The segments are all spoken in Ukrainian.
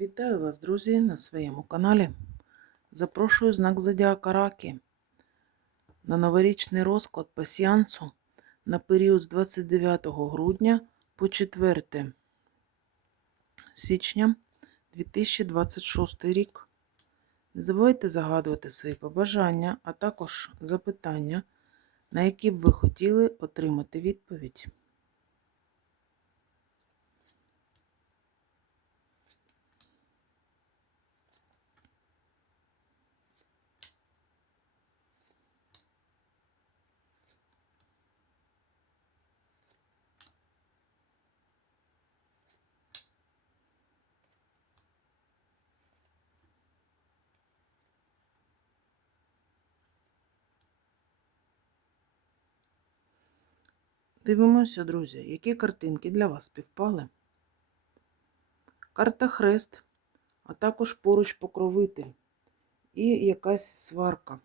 Вітаю вас, друзі, на своєму каналі. Запрошую знак Зодіака Раки на новорічний розклад пасіянсу на період з 29 грудня по 4 січня 2026 рік. Не забувайте загадувати свої побажання, а також запитання, на які б ви хотіли отримати відповідь. Дивимося, друзі, які картинки для вас співпали. Карта Хрест, а також поруч покровитель і якась сварка.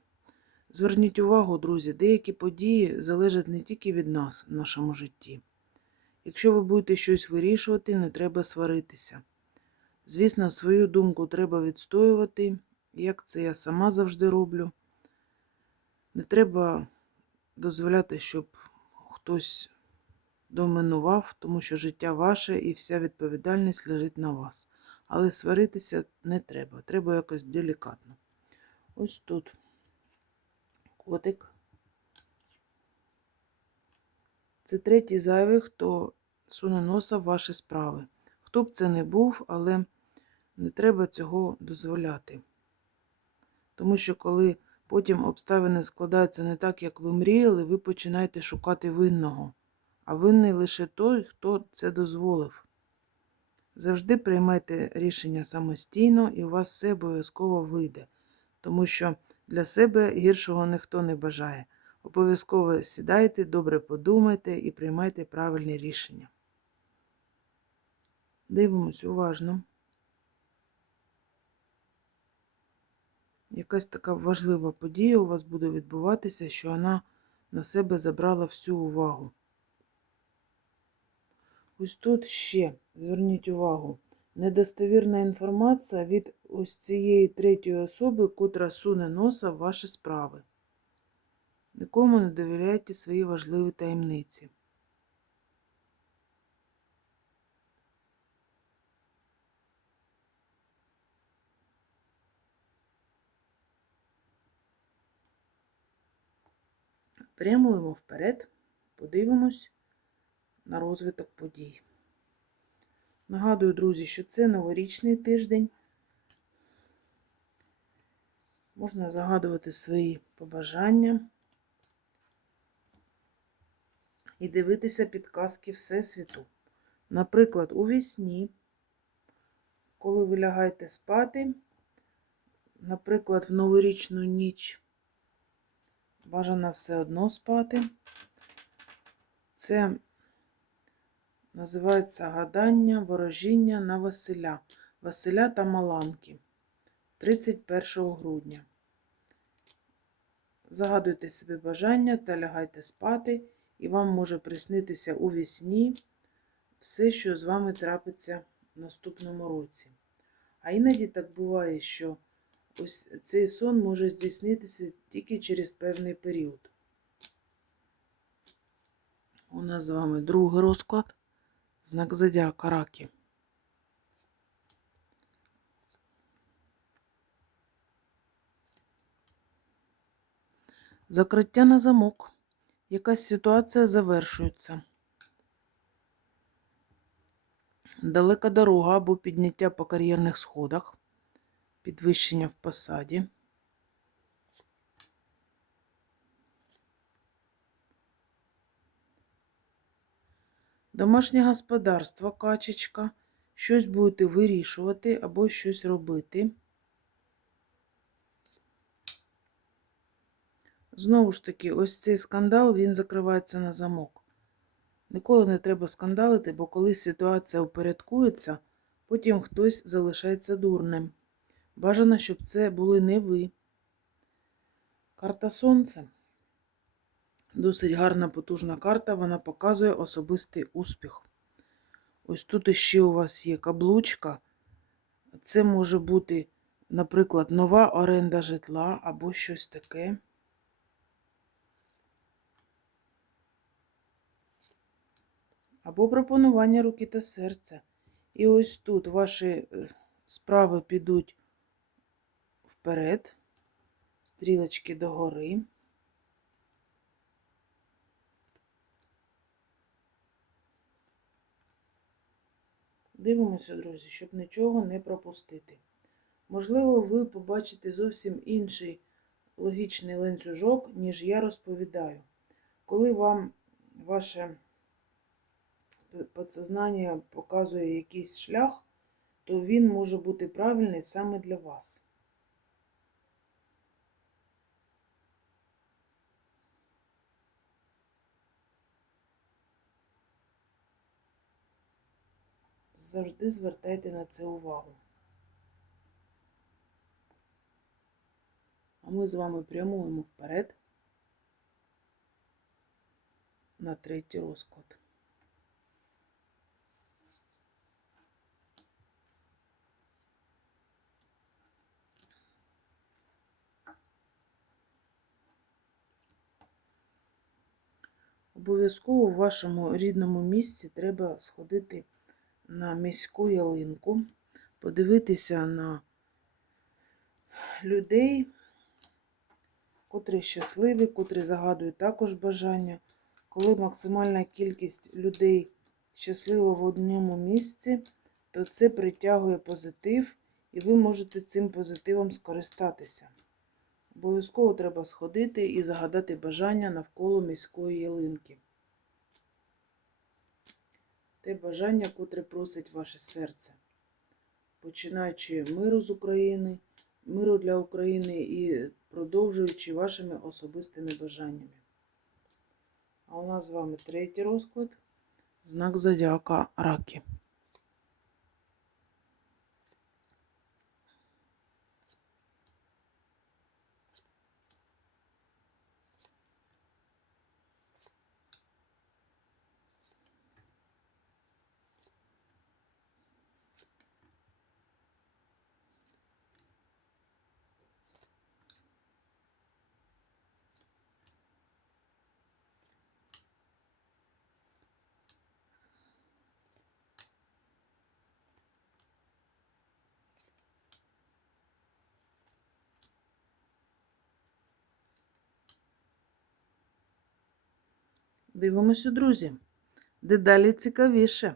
Зверніть увагу, друзі, деякі події залежать не тільки від нас в нашому житті. Якщо ви будете щось вирішувати, не треба сваритися. Звісно, свою думку треба відстоювати, як це я сама завжди роблю. Не треба дозволяти, щоб хтось доминував, тому що життя ваше і вся відповідальність лежить на вас. Але сваритися не треба, треба якось делікатно. Ось тут котик. Це третій зайвий, хто суне носа в ваші справи. Хто б це не був, але не треба цього дозволяти. Тому що коли потім обставини складаються не так, як ви мріяли, ви починаєте шукати винного. А винний лише той, хто це дозволив. Завжди приймайте рішення самостійно, і у вас все обов'язково вийде, тому що для себе гіршого ніхто не бажає. Обов'язково сідайте, добре подумайте і приймайте правильні рішення. Дивимось уважно. Якась така важлива подія у вас буде відбуватися, що вона на себе забрала всю увагу. Ось тут ще, зверніть увагу, недостовірна інформація від ось цієї третьої особи, котра суне носа в ваші справи. Нікому не довіряйте свої важливі таємниці. Прямуємо вперед, подивимось на розвиток подій. Нагадую, друзі, що це новорічний тиждень. Можна загадувати свої побажання і дивитися підказки Всесвіту. Наприклад, у вісні, коли ви лягаєте спати, наприклад, в новорічну ніч, бажано все одно спати. Це Називається гадання ворожіння на Василя. Василя та Маланки 31 грудня. Загадуйте собі бажання та лягайте спати, і вам може приснитися у вісні все, що з вами трапиться в наступному році. А іноді так буває, що ось цей сон може здійснитися тільки через певний період. У нас з вами другий розклад знак зодіака раки. Закриття на замок. Якась ситуація завершується. Далека дорога або підняття по кар'єрних сходах, підвищення в посаді. Домашнє господарство, качечка, щось будете вирішувати або щось робити. Знову ж таки, ось цей скандал, він закривається на замок. Ніколи не треба скандалити, бо коли ситуація упорядкується, потім хтось залишається дурним. Бажано, щоб це були не ви. Карта Сонце. Досить гарна потужна карта, вона показує особистий успіх. Ось тут ще у вас є каблучка. Це може бути, наприклад, нова оренда житла або щось таке. Або пропонування руки та серця. І ось тут ваші е, справи підуть вперед, стрілочки догори. Дивимося, друзі, щоб нічого не пропустити. Можливо, ви побачите зовсім інший логічний ланцюжок, ніж я розповідаю. Коли вам ваше підсознання показує якийсь шлях, то він може бути правильний саме для вас. Завжди звертайте на це увагу. А ми з вами прямуємо вперед на третій розклад. Обов'язково в вашому рідному місці треба сходити на міську ялинку, подивитися на людей, котрі щасливі, котрі загадують також бажання. Коли максимальна кількість людей щаслива в одному місці, то це притягує позитив, і ви можете цим позитивом скористатися. Обов'язково треба сходити і загадати бажання навколо міської ялинки. Те бажання, котре просить ваше серце, починаючи миру з України, миру для України і продовжуючи вашими особистими бажаннями. А у нас з вами третій розклад, знак зодіака Раки. Дивимося, друзі. Дедалі цікавіше.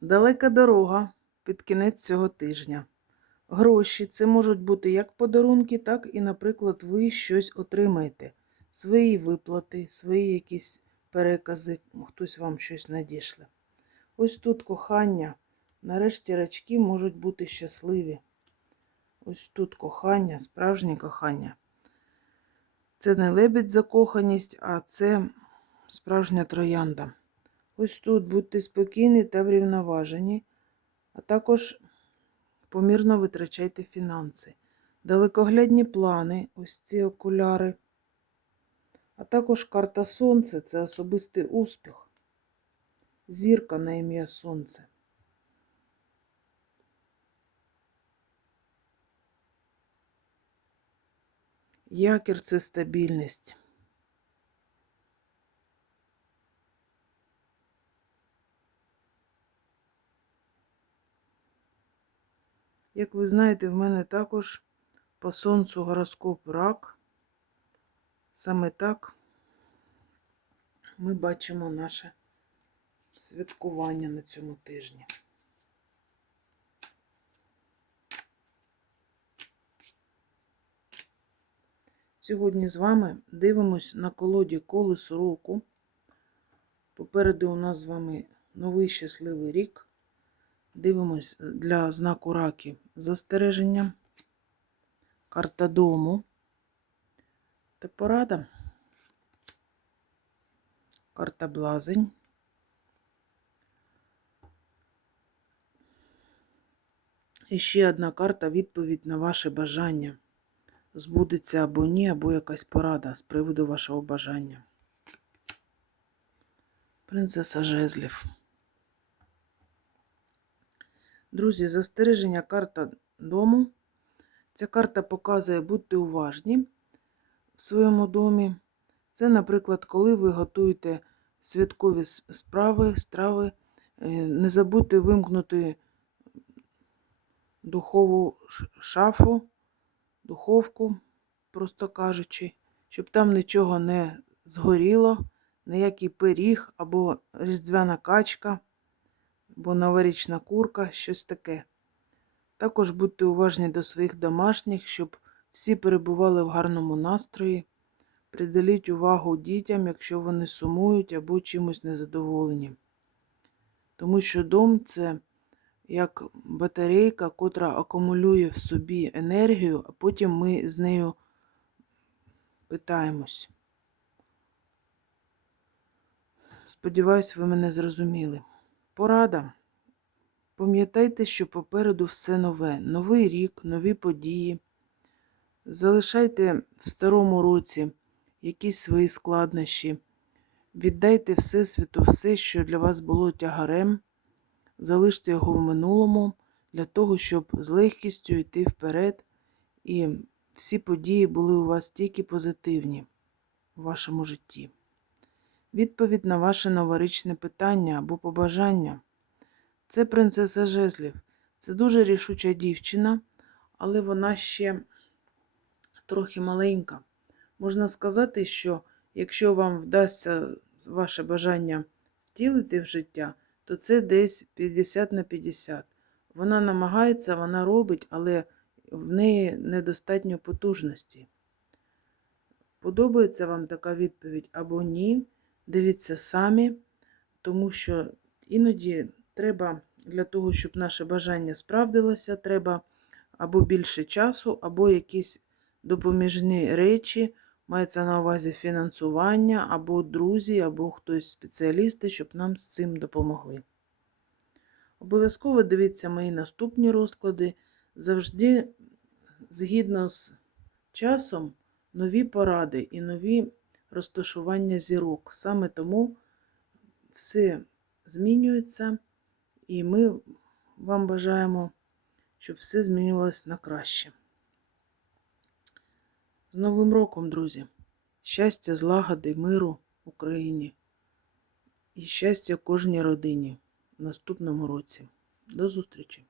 Далека дорога під кінець цього тижня. Гроші це можуть бути як подарунки, так і, наприклад, ви щось отримаєте. Свої виплати, свої якісь перекази, хтось вам щось надішле. Ось тут кохання. Нарешті рачки можуть бути щасливі. Ось тут кохання, справжнє кохання. Це не лебідь закоханість, а це справжня троянда. Ось тут будьте спокійні та врівноважені, а також помірно витрачайте фінанси. Далекоглядні плани, ось ці окуляри, а також карта Сонце це особистий успіх. Зірка на ім'я Сонце. Якір це стабільність. Як ви знаєте, в мене також по сонцю гороскоп рак. Саме так ми бачимо наше святкування на цьому тижні. Сьогодні з вами дивимось на колоді колесо року. Попереду у нас з вами новий щасливий рік. Дивимось для знаку раки застереження, карта дому та порада, карта блазень. І ще одна карта відповідь на ваше бажання. Збудеться або ні, або якась порада з приводу вашого бажання. Принцеса Жезлів. Друзі, застереження карта дому. Ця карта показує, будьте уважні в своєму домі. Це, наприклад, коли ви готуєте святкові справи, страви, е, не забудьте вимкнути духову шафу, духовку, просто кажучи, щоб там нічого не згоріло, ніякий пиріг або різдвяна качка, або новорічна курка, щось таке. Також будьте уважні до своїх домашніх, щоб всі перебували в гарному настрої. Приділіть увагу дітям, якщо вони сумують або чимось незадоволені. Тому що дом це як батарейка, котра акумулює в собі енергію, а потім ми з нею питаємось. Сподіваюсь, ви мене зрозуміли. Порада. Пам'ятайте, що попереду все нове, новий рік, нові події. Залишайте в старому році якісь свої складнощі. Віддайте Всесвіту все, що для вас було тягарем. Залиште його в минулому для того, щоб з легкістю йти вперед, і всі події були у вас тільки позитивні в вашому житті. Відповідь на ваше новорічне питання або побажання. Це принцеса Жезлів. Це дуже рішуча дівчина, але вона ще трохи маленька. Можна сказати, що якщо вам вдасться ваше бажання втілити в життя, то це десь 50 на 50. Вона намагається, вона робить, але в неї недостатньо потужності. Подобається вам така відповідь або ні? Дивіться самі, тому що іноді треба для того, щоб наше бажання справдилося, треба або більше часу, або якісь допоміжні речі, мається на увазі фінансування, або друзі, або хтось спеціалісти, щоб нам з цим допомогли. Обов'язково дивіться мої наступні розклади. Завжди, згідно з часом, нові поради і нові розташування зірок. Саме тому все змінюється, і ми вам бажаємо, щоб все змінювалось на краще. З Новим роком, друзі! Щастя, злагоди, миру Україні і щастя кожній родині в наступному році. До зустрічі!